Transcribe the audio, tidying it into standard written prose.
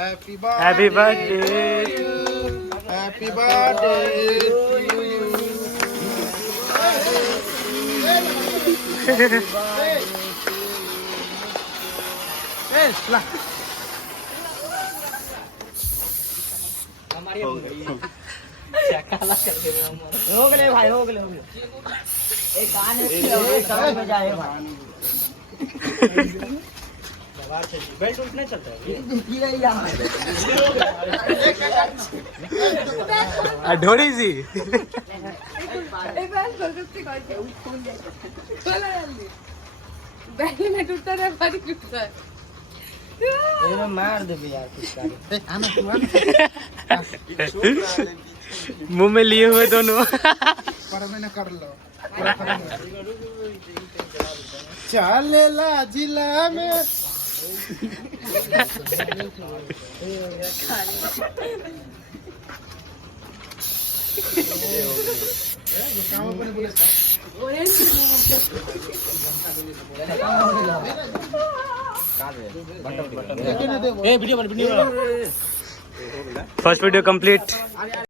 Happy Happy birthday. birthday. Happy birthday to you. हो गए भाई हो गए एक कान में जाए भाई बेल्ट उल्ट नहीं चलता है ढोड़ी सी बैली में टूटता है बड़ी टूटता है ये मार दे यार कुछ मुंह में लिए हुए दोनों पर मैंने कर लो चलेला जिला में फर्स्ट वीडियो कंप्लीट